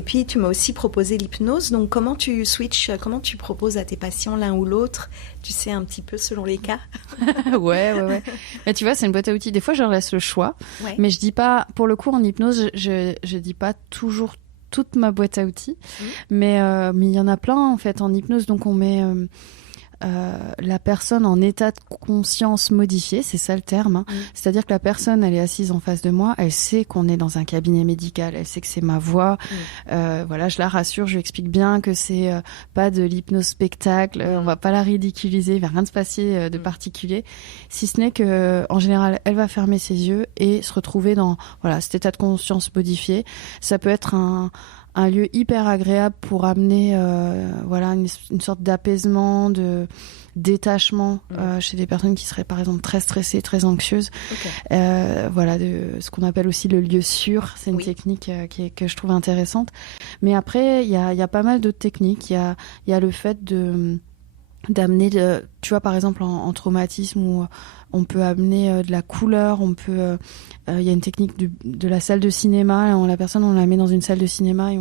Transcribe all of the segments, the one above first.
Et puis, tu m'as aussi proposé l'hypnose. Donc, comment tu switches, comment tu proposes à tes patients l'un ou l'autre? Tu sais, un petit peu selon les cas. Ouais. Mais tu vois, c'est une boîte à outils. Des fois, je leur laisse le choix. Ouais. Mais je dis pas, pour le coup, en hypnose, je dis pas toujours toute ma boîte à outils. Mais il y en a plein, en fait, en hypnose. Donc, on met la personne en état de conscience modifié, c'est ça le terme. Hein. C'est-à-dire que la personne, elle est assise en face de moi, elle sait qu'on est dans un cabinet médical, elle sait que c'est ma voix. Voilà, je la rassure, je lui explique bien que c'est pas de l'hypnose spectacle, on va pas la ridiculiser, il va rien se passer de particulier, si ce n'est que en général, elle va fermer ses yeux et se retrouver dans cet état de conscience modifié. Ça peut être un lieu hyper agréable pour amener une sorte d'apaisement, de détachement chez des personnes qui seraient par exemple très stressées, très anxieuses. De ce qu'on appelle aussi le lieu sûr. C'est une technique que je trouve intéressante. Mais après, il y a pas mal d'autres techniques. Il y a le fait d'amener, tu vois, par exemple en traumatisme où on peut amener de la couleur, il y a une technique de la salle de cinéma, la personne on la met dans une salle de cinéma et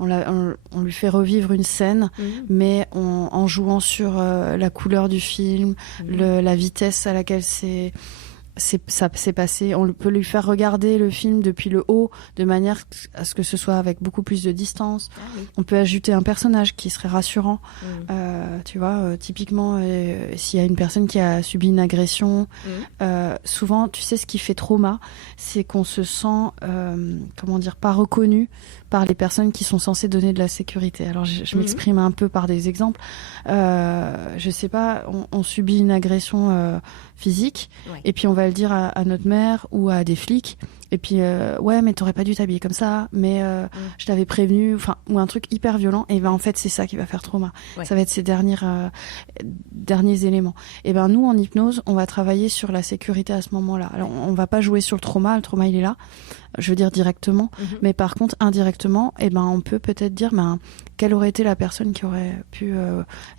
on lui fait revivre une scène, mais en jouant sur la couleur du film, la vitesse à laquelle ça s'est passé. On peut lui faire regarder le film depuis le haut de manière à ce que ce soit avec beaucoup plus de distance. On peut ajouter un personnage qui serait rassurant. Tu vois, typiquement, s'il y a une personne qui a subi une agression, souvent, tu sais, ce qui fait trauma, c'est qu'on se sent, pas reconnu par les personnes qui sont censées donner de la sécurité. Alors, je m'exprime un peu par des exemples. Je sais pas, on subit une agression physique, et puis on va le dire à notre mère ou à des flics, et puis mais t'aurais pas dû t'habiller comme ça, mais je t'avais prévenu, ou un truc hyper violent, et en fait c'est ça qui va faire trauma. Ça va être ces derniers éléments. Et nous en hypnose, on va travailler sur la sécurité à ce moment-là. Alors on va pas jouer sur le trauma il est là, je veux dire directement, mais par contre indirectement, on peut peut-être dire quelle aurait été la personne qui aurait pu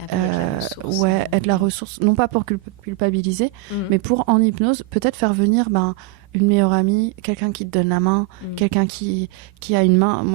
être la ressource, non pas pour culpabiliser, mais pour en hypnose peut-être faire venir une meilleure amie, quelqu'un qui te donne la main, quelqu'un qui a une main.